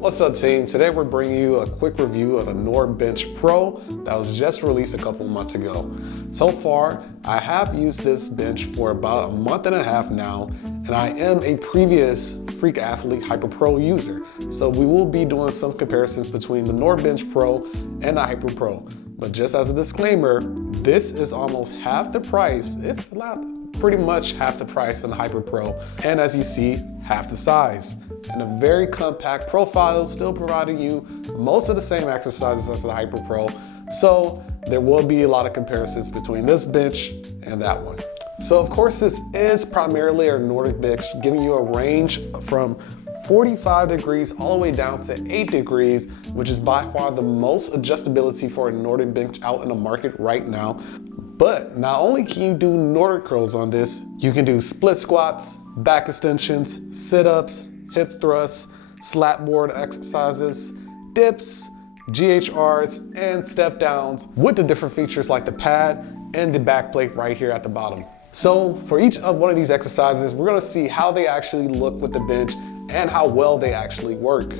What's up, team? Today we're bringing you a quick review of the Nordbench Pro that was just released a couple months ago. So far, I have used this bench for about a month and a half now, and I am a previous Freak Athlete Hyper Pro user. So we will be doing some comparisons between the Nordbench Pro and the Hyper Pro. But just as a disclaimer, this is almost half the price, if not pretty much half the price on the Hyper Pro, and as you see, half the size. And a very compact profile, still providing you most of the same exercises as the Hyper Pro. So there will be a lot of comparisons between this bench and that one. So of course, this is primarily a Nordic bench, giving you a range from 45 degrees all the way down to 8 degrees, which is by far the most adjustability for a Nordic bench out in the market right now. But not only can you do Nordic curls on this, you can do split squats, back extensions, sit-ups, hip thrusts, slat board exercises, dips, GHRs, and step downs with the different features like the pad and the back plate right here at the bottom. So for each of one of these exercises, we're gonna see how they actually look with the bench and how well they actually work.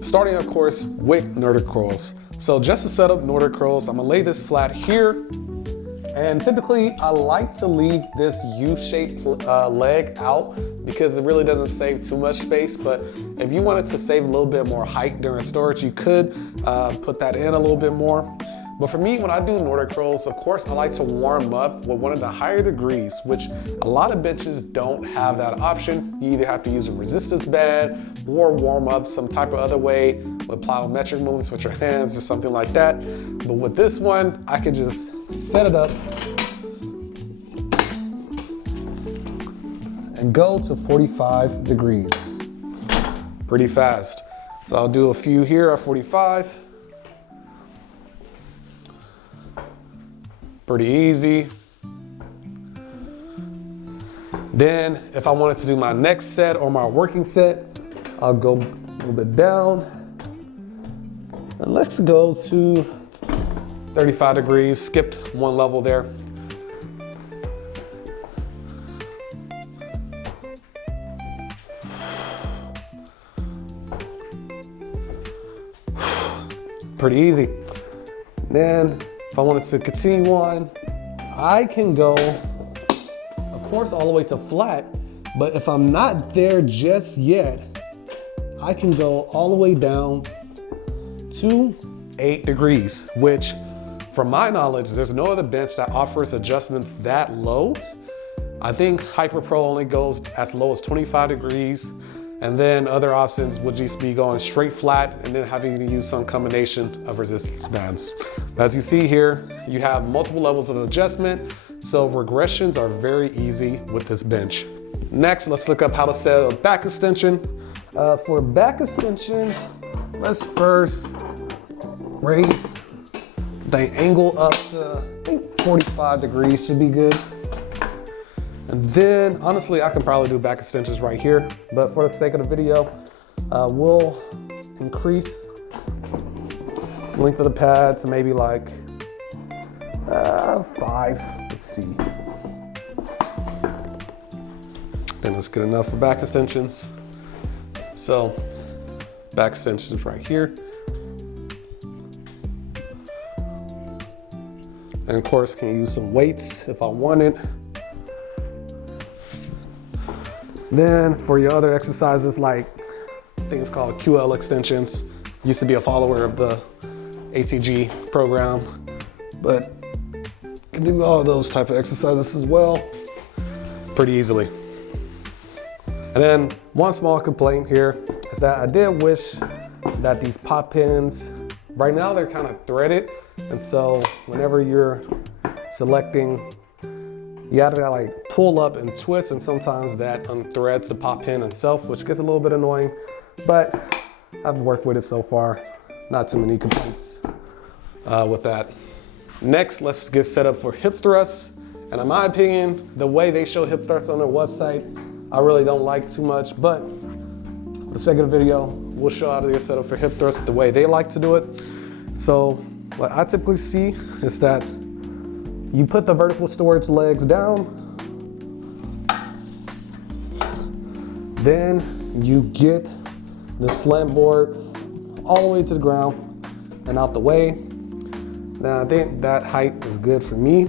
Starting of course with Nordic curls. So just to set up Nordic curls, I'm gonna lay this flat here. And typically I like to leave this U-shaped leg out because it really doesn't save too much space. But if you wanted to save a little bit more height during storage, you could put that in a little bit more. But for me, when I do Nordic curls, of course, I like to warm up with one of the higher degrees, which a lot of benches don't have that option. You either have to use a resistance band or warm up some type of other way with plyometric movements with your hands or something like that. But with this one, I could just set it up and go to 45 degrees pretty fast. So I'll do a few here at 45. Pretty easy. Then if I wanted to do my next set or my working set, I'll go a little bit down. And let's go to 35 degrees, skipped one level there. Pretty easy. Then if I wanted to continue on, I can go, of course, all the way to flat, but if I'm not there just yet, I can go all the way down to 8 degrees, which from my knowledge, there's no other bench that offers adjustments that low. I think Hyper Pro only goes as low as 25 degrees, and then other options would just be going straight flat and then having to use some combination of resistance bands. As you see here, you have multiple levels of adjustment, so regressions are very easy with this bench. Next, let's look up how to set a back extension. For a back extension, let's first raise the angle up to, I think 45 degrees should be good. And then, honestly, I can probably do back extensions right here, but for the sake of the video, we'll increase the length of the pad to maybe like 5, let's see. And that's good enough for back extensions. So, back extensions right here. And of course, can use some weights if I wanted. Then for your other exercises, like things called QL extensions, used to be a follower of the ATG program, but can do all those type of exercises as well, pretty easily. And then one small complaint here is that I did wish that these pop pins, right now they're kind of threaded, and so whenever you're selecting, you gotta like pull up and twist, and sometimes that unthreads the pop pin itself, which gets a little bit annoying, but I've worked with it so far. Not too many complaints with that. Next, let's get set up for hip thrusts. And in my opinion, the way they show hip thrusts on their website, I really don't like too much, but for the sake of the video, we'll show how to get set up for hip thrusts the way they like to do it. So what I typically see is that you put the vertical storage legs down, then you get the slant board all the way to the ground and out the way. Now I think that height is good for me.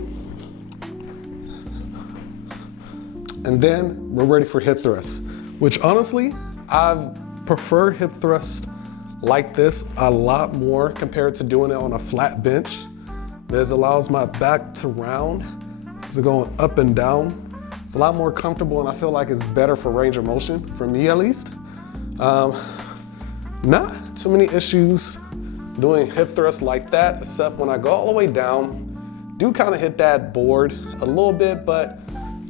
And then we're ready for hip thrusts, which honestly, I've preferred hip thrust like this a lot more compared to doing it on a flat bench. This allows my back to round, because they're going up and down. It's a lot more comfortable, and I feel like it's better for range of motion, for me at least. Not too many issues doing hip thrusts like that, except when I go all the way down, do kind of hit that board a little bit, but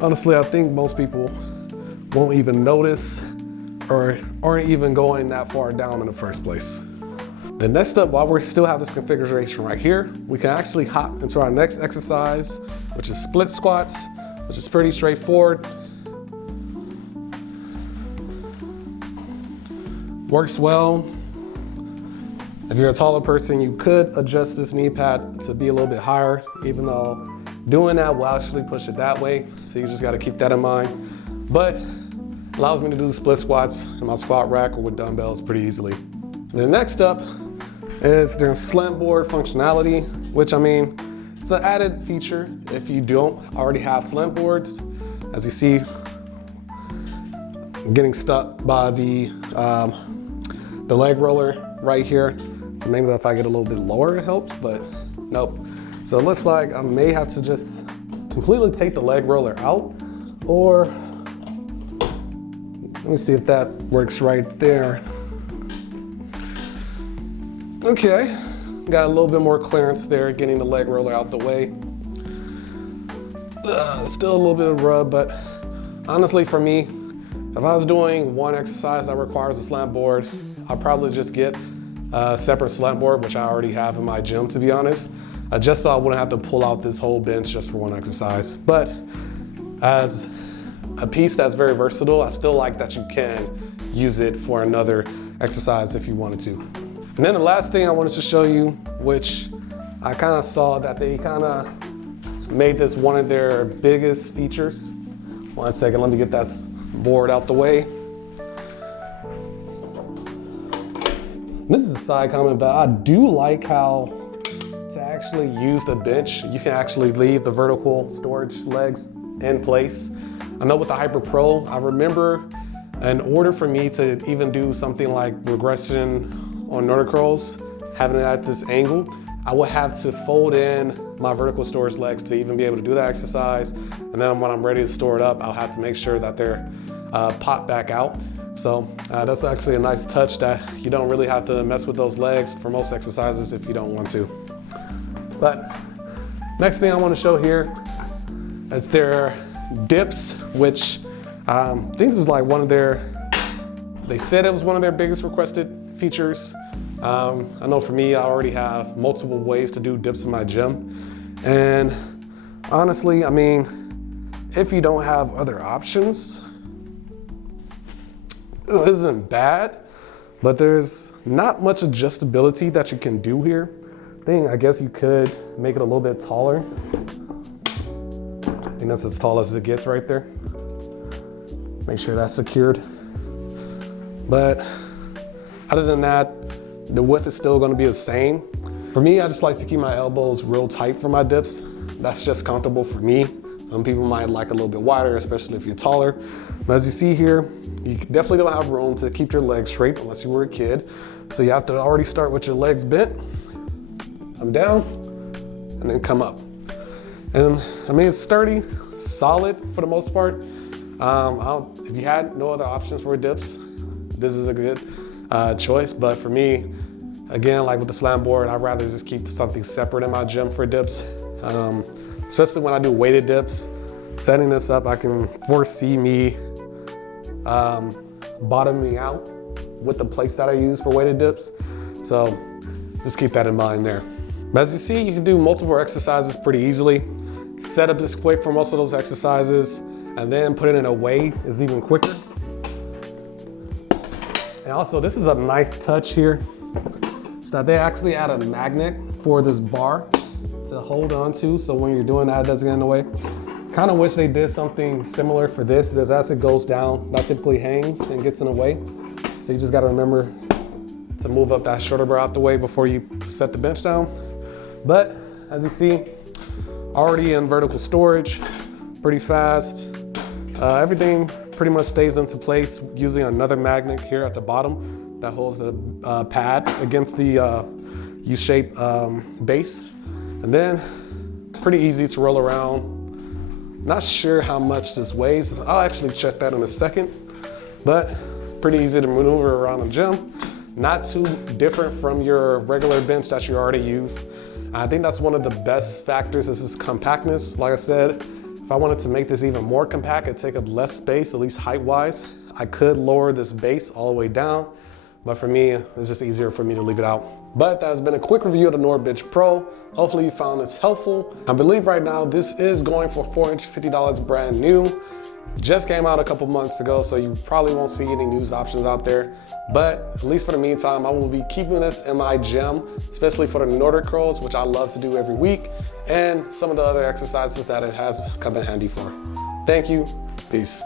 honestly, I think most people won't even notice or aren't even going that far down in the first place. The next up, while we still have this configuration right here, we can actually hop into our next exercise, which is split squats, which is pretty straightforward. Works well. If you're a taller person, you could adjust this knee pad to be a little bit higher, even though doing that will actually push it that way. So you just gotta keep that in mind. But it allows me to do the split squats in my squat rack or with dumbbells pretty easily. The next up is their slant board functionality, which I mean, it's an added feature if you don't already have slant boards. As you see, I'm getting stuck by the leg roller right here. So maybe if I get a little bit lower, it helps, but nope. So it looks like I may have to just completely take the leg roller out, or let me see if that works right there. Okay, got a little bit more clearance there, getting the leg roller out the way. Still a little bit of rub, but honestly for me, if I was doing one exercise that requires a slant board, I'll probably just get a separate slant board, which I already have in my gym, to be honest, just so I wouldn't have to pull out this whole bench just for one exercise. But as a piece that's very versatile, I still like that you can use it for another exercise if you wanted to. And then the last thing I wanted to show you, which I kind of saw that they kind of made this one of their biggest features. One second, let me get that board out the way. This is a side comment, but I do like how to actually use the bench, you can actually leave the vertical storage legs in place. I know with the Hyper Pro, I remember in order for me to even do something like regression on Nordic curls, having it at this angle, I would have to fold in my vertical storage legs to even be able to do that exercise. And then when I'm ready to store it up, I'll have to make sure that they're popped back out. So that's actually a nice touch that you don't really have to mess with those legs for most exercises if you don't want to. But next thing I want to show here is their dips, which I think this is like one of their, they said it was one of their biggest requested features. I know for me, I already have multiple ways to do dips in my gym. And honestly, I mean, if you don't have other options, it isn't bad, but there's not much adjustability that you can do here. I guess you could make it a little bit taller. I think that's as tall as it gets right there. Make sure that's secured. But other than that, the width is still gonna be the same. For me, I just like to keep my elbows real tight for my dips. That's just comfortable for me. Some people might like a little bit wider, especially if you're taller. But as you see here, you definitely don't have room to keep your legs straight unless you were a kid. So you have to already start with your legs bent, come down, and then come up. And I mean, it's sturdy, solid for the most part. If you had no other options for dips, this is a good choice. But for me, again, like with the slant board, I'd rather just keep something separate in my gym for dips. Especially when I do weighted dips. Setting this up, I can foresee me bottoming out with the plates that I use for weighted dips. So just keep that in mind there. But as you see, you can do multiple exercises pretty easily. Set up this quick for most of those exercises, and then put it in a weigh is even quicker. And also, this is a nice touch here, so that they actually add a magnet for this bar to hold on to, so when you're doing that, it doesn't get in the way. Kind of wish they did something similar for this, because as it goes down, that typically hangs and gets in the way. So you just gotta remember to move up that shoulder bar out the way before you set the bench down. But as you see, already in vertical storage, pretty fast. Everything pretty much stays into place using another magnet here at the bottom that holds the pad against the U-shaped base. And then pretty easy to roll around. Not sure how much this weighs. I'll actually check that in a second, but pretty easy to maneuver around the gym. Not too different from your regular bench that you already use. I think that's one of the best factors is its compactness. Like I said, if I wanted to make this even more compact, it'd take up less space, at least height-wise. I could lower this base all the way down, but for me, it's just easier for me to leave it out. But that has been a quick review of the Nordbench Pro. Hopefully you found this helpful. I believe right now this is going for $450 brand new. Just came out a couple months ago, so you probably won't see any news options out there. But at least for the meantime, I will be keeping this in my gym, especially for the Nordic curls, which I love to do every week, and some of the other exercises that it has come in handy for. Thank you. Peace.